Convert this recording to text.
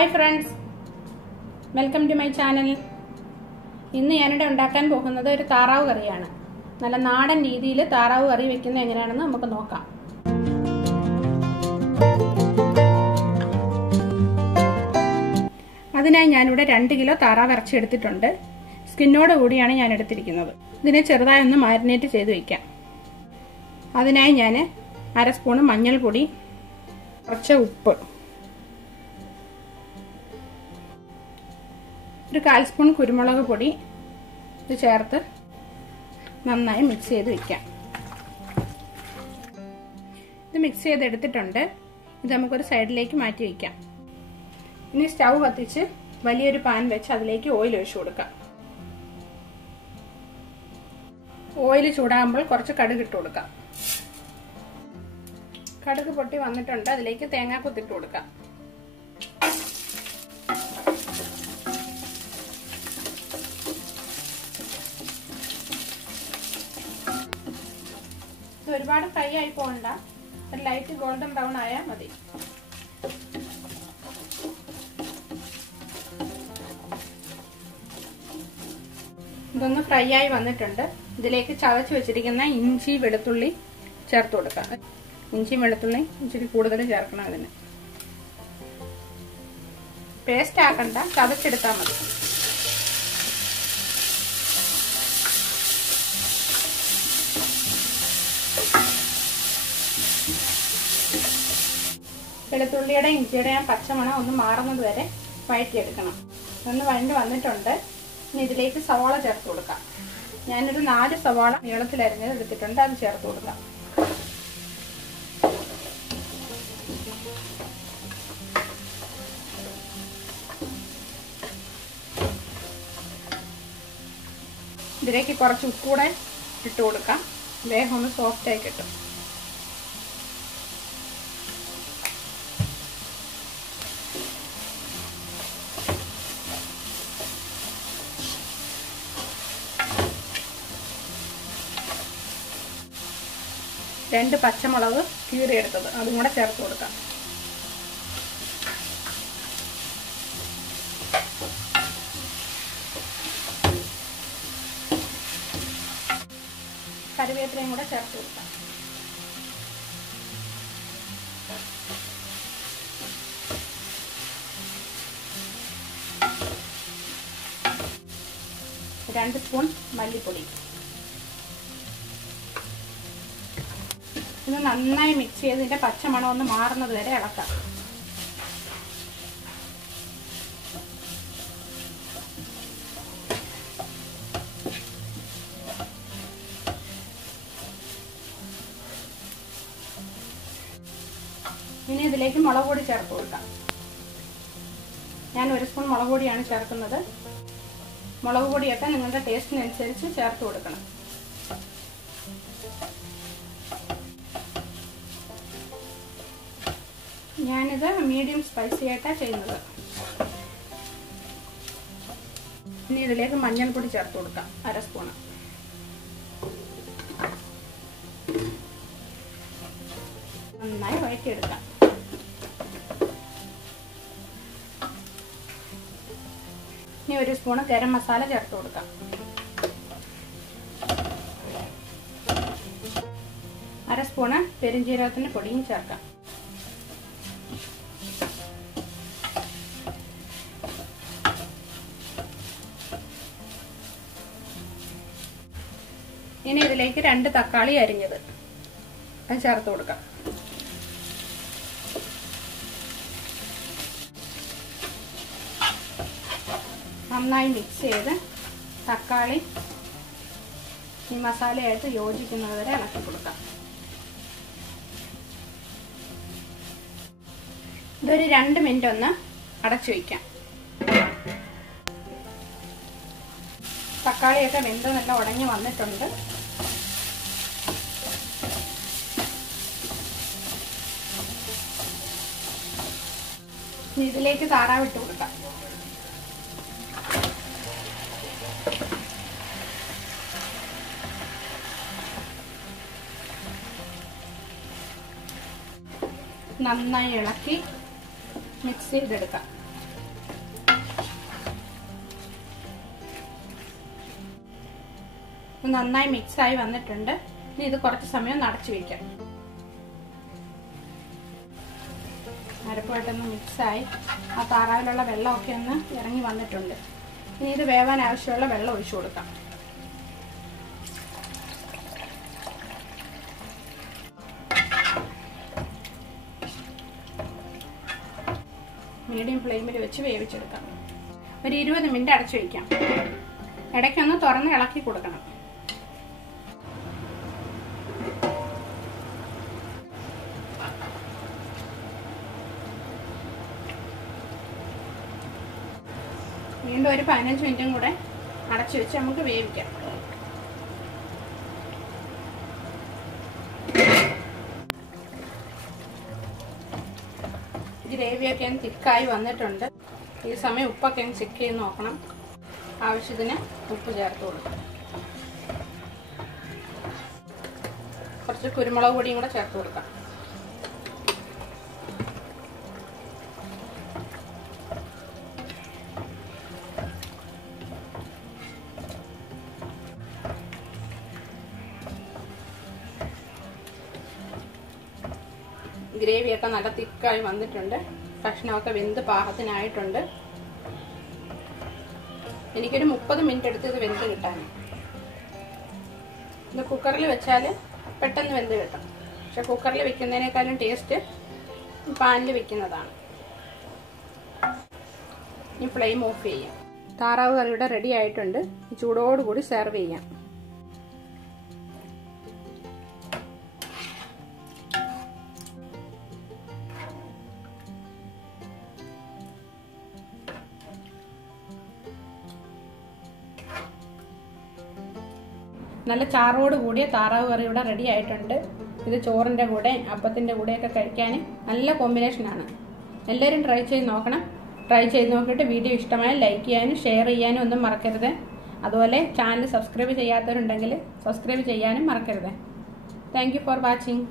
Hi friends, welcome to my channel. ഇന്ന് ഞാനിവിടെ ഉണ്ടാക്കാൻ പോകുന്നത് ഒരു താറാവ് കറിയാണ്. നല്ല നാടൻ രീതിയിൽ താറാവ് കറി വെക്കുന്നത് എങ്ങനെയാണെന്ന് നമുക്ക് നോക്കാം. അതിനായി ഞാനിവിടെ 2 കിലോ താറാവ് ഇറച്ചി എടുത്തിട്ടുണ്ട്. സ്കിന്നോട് കൂടിയാണ് ഞാൻ എടുത്തിരിക്കുന്നത്. ഇതിനെ ചെറുതായി ഒന്ന് മാരിനേറ്റ് ചെയ്ത് വയ്ക്കാം. അതിനായി ഞാൻ 1/2 സ്പൂൺ മഞ്ഞൾപ്പൊടി, കുറച്ച് ഉപ്പ്, ഒരു 1/4 സ്പൂൺ കുരുമുളക് പൊടി ഇത് ചേർത്ത് നന്നായി മിക്സ് ചെയ്ത് വെക്കാം. ഇത് മിക്സ് ചെയ്തെടുത്തിട്ടുണ്ട്. ഇത് നമുക്കൊരു സൈഡിലേക്ക് മാറ്റി വയ്ക്കാം. ഇനി സ്റ്റൗ കത്തിച്ച് വലിയൊരു പാൻ വെച്ച് അതിലേക്ക് ഓയിൽ ഒഴിച്ചു കൊടുക്കാം. ഓയിൽ ചൂടാകുമ്പോൾ കുറച്ച് കടുക് ഇട്ട് കൊടുക്കാം. കടുക് പൊട്ടി വന്നിട്ടുണ്ട്. അതിലേക്ക് തേങ്ങ കൊത്തിട്ട് കൊടുക്കാം. ഒരുപാട് ഫ്രൈ ആയി പോകണ്ട, ഒരു ലൈറ്റ് ഗോൾഡൻ ബ്രൗൺ ആയാൽ മതി. ഇതൊന്ന് ഫ്രൈ ആയി വന്നിട്ടുണ്ട്. ഇതിലേക്ക് ചതച്ച് വെച്ചിരിക്കുന്ന ഇഞ്ചി വെളുത്തുള്ളി ചേർത്ത് കൊടുക്കാം. ഇഞ്ചിയും വെളുത്തുള്ളി ഇച്ചിരി കൂടുതൽ ചേർക്കണം. അതിന് പേസ്റ്റ് ആക്കണ്ട, ചതച്ചെടുത്താൽ മതി. വെളുത്തുള്ളിയുടെ ഇഞ്ചിയുടെ പച്ചമണം ഒന്ന് മാറുന്നത് വരെ വഴറ്റിയെടുക്കണം. ഒന്ന് വഴണ്ട് വന്നിട്ടുണ്ട്. ഇനി ഇതിലേക്ക് സവാള ചേർത്ത് കൊടുക്കാം. ഞാനൊരു 4 സവാള നീളത്തിൽ അരിഞ്ഞത് എടുത്തിട്ടുണ്ട്. അത് ചേർത്ത് കൊടുക്കാം. ഇതിലേക്ക് കുറച്ച് ഉപ്പ് കൂടെ ഇട്ട് കൊടുക്കാം. വേഗം ഒന്ന് സോഫ്റ്റ് ആയി കിട്ടും. രണ്ട് പച്ചമുളക് കീറിയെടുത്തത് അതും കൂടെ ചേർത്ത് കൊടുക്കാം. കറിവേപ്പിലയും കൂടെ ചേർത്ത് കൊടുക്കാം. രണ്ട് സ്പൂൺ മല്ലിപ്പൊടി. ഇത് നന്നായി മിക്സ് ചെയ്ത് ഇതിന്റെ പച്ചമണം ഒന്ന് മാറുന്നത് വരെ ഇളക്കാം. ഇനി ഇതിലേക്ക് മുളക് പൊടി ചേർത്ത് കൊടുക്കാം. ഞാൻ 1 സ്പൂൺ മുളക് പൊടിയാണ് ചേർക്കുന്നത്. മുളക് പൊടിയൊക്കെ നിങ്ങളുടെ ടേസ്റ്റിനനുസരിച്ച് ചേർത്ത് കൊടുക്കണം. ഞാനിത് മീഡിയം സ്പൈസി ആയിട്ടാണ് ചെയ്യുന്നത്. ഇനി ഇതിലേക്ക് മഞ്ഞൾപ്പൊടി ചേർത്ത് കൊടുക്കാം. 1/2 സ്പൂൺ. നന്നായി വഴറ്റിയെടുക്കാം. ഇനി 1 സ്പൂൺ ഗരം മസാല ചേർത്ത് കൊടുക്കാം. 1/2 സ്പൂൺ പെരുംജീരകത്തിന്റെ പൊടിയും ചേർക്കാം. ഇനി ഇതിലേക്ക് 2 തക്കാളി അരിഞ്ഞത് അത് ചേർത്ത് കൊടുക്കാം. നന്നായി മിക്സ് ചെയ്ത് തക്കാളി ഈ മസാലയായിട്ട് യോജിക്കുന്നത് വരെ ഇളക്കി കൊടുക്കാം. ഇതൊരു 2 മിനിറ്റ് ഒന്ന് അടച്ചു വയ്ക്കാം. തക്കാളിയൊക്കെ വെന്ത് നല്ല ഉടഞ്ഞു വന്നിട്ടുണ്ട്. ഇതിലേക്ക് താറാവ് ഇട്ട് കൊടുക്കാം. നന്നായി ഇളക്കി മിക്സ് ചെയ്തെടുക്കാം. നന്നായി മിക്സായി വന്നിട്ടുണ്ട്. ഇനി ഇത് കുറച്ച് സമയം അടച്ചു വയ്ക്കാം. അരപ്പുമായിട്ടൊന്ന് മിക്സായി ആ താറാവിലുള്ള വെള്ളമൊക്കെ ഒന്ന് ഇറങ്ങി വന്നിട്ടുണ്ട്. ഇനി ഇത് വേവാൻ ആവശ്യമുള്ള വെള്ളം ഒഴിച്ചു കൊടുക്കാം. മീഡിയം ഫ്ലെയിമിൽ വെച്ച് വേവിച്ചെടുക്കാം. ഒരു 20 മിനിറ്റ് അടച്ചു വയ്ക്കാം. ഇടയ്ക്കൊന്ന് തുറന്ന് ഇളക്കി കൊടുക്കണം. വീണ്ടും ഒരു 15 മിനിറ്റും കൂടെ അടച്ചു വെച്ച് നമുക്ക് വേവിക്കാം. ഗ്രേവിയൊക്കെ ഒന്ന് തിക്കായി വന്നിട്ടുണ്ട്. ഈ സമയം ഉപ്പൊക്കെ ഒന്ന് ചെക്ക് ചെയ്ത് നോക്കണം. ആവശ്യത്തിന് ഉപ്പ് ചേർത്ത് കൊടുക്കാം. കുറച്ച് കുരുമുളക് പൊടിയും കൂടെ ചേർത്ത് കൊടുക്കാം. ഗ്രേവിയൊക്കെ നല്ല തിക്കായി വന്നിട്ടുണ്ട്. കഷ്ണമൊക്കെ വെന്ത് പാകത്തിനായിട്ടുണ്ട്. എനിക്കൊരു 30 മിനിറ്റ് എടുത്ത് ഇത് വെന്ത് കിട്ടാൻ. ഇത് കുക്കറിൽ വെച്ചാൽ പെട്ടെന്ന് വെന്ത് കിട്ടും. പക്ഷെ കുക്കറിൽ വെക്കുന്നതിനേക്കാളും ടേസ്റ്റ് പാനിൽ വെക്കുന്നതാണ്. ഇനി ഫ്ലെയിം ഓഫ് ചെയ്യാം. താറാവ് കറിയുടെ റെഡി ആയിട്ടുണ്ട്. ചൂടോടുകൂടി സെർവ് ചെയ്യാം. നല്ല ചാറോട് കൂടിയ താറാവ് കറി ഇവിടെ റെഡി ആയിട്ടുണ്ട്. ഇത് ചോറിൻ്റെ കൂടെ അപ്പത്തിൻ്റെ കൂടെയൊക്കെ കഴിക്കാൻ നല്ല കോമ്പിനേഷനാണ്. എല്ലാവരും ട്രൈ ചെയ്ത് നോക്കണം. ട്രൈ ചെയ്ത് നോക്കിയിട്ട് വീഡിയോ ഇഷ്ടമായ ലൈക്ക് ചെയ്യാനും ഷെയർ ചെയ്യാനും ഒന്നും മറക്കരുത്. അതുപോലെ ചാനൽ സബ്സ്ക്രൈബ് ചെയ്യാത്തവരുണ്ടെങ്കിൽ സബ്സ്ക്രൈബ് ചെയ്യാനും മറക്കരുത്. Thank you for watching.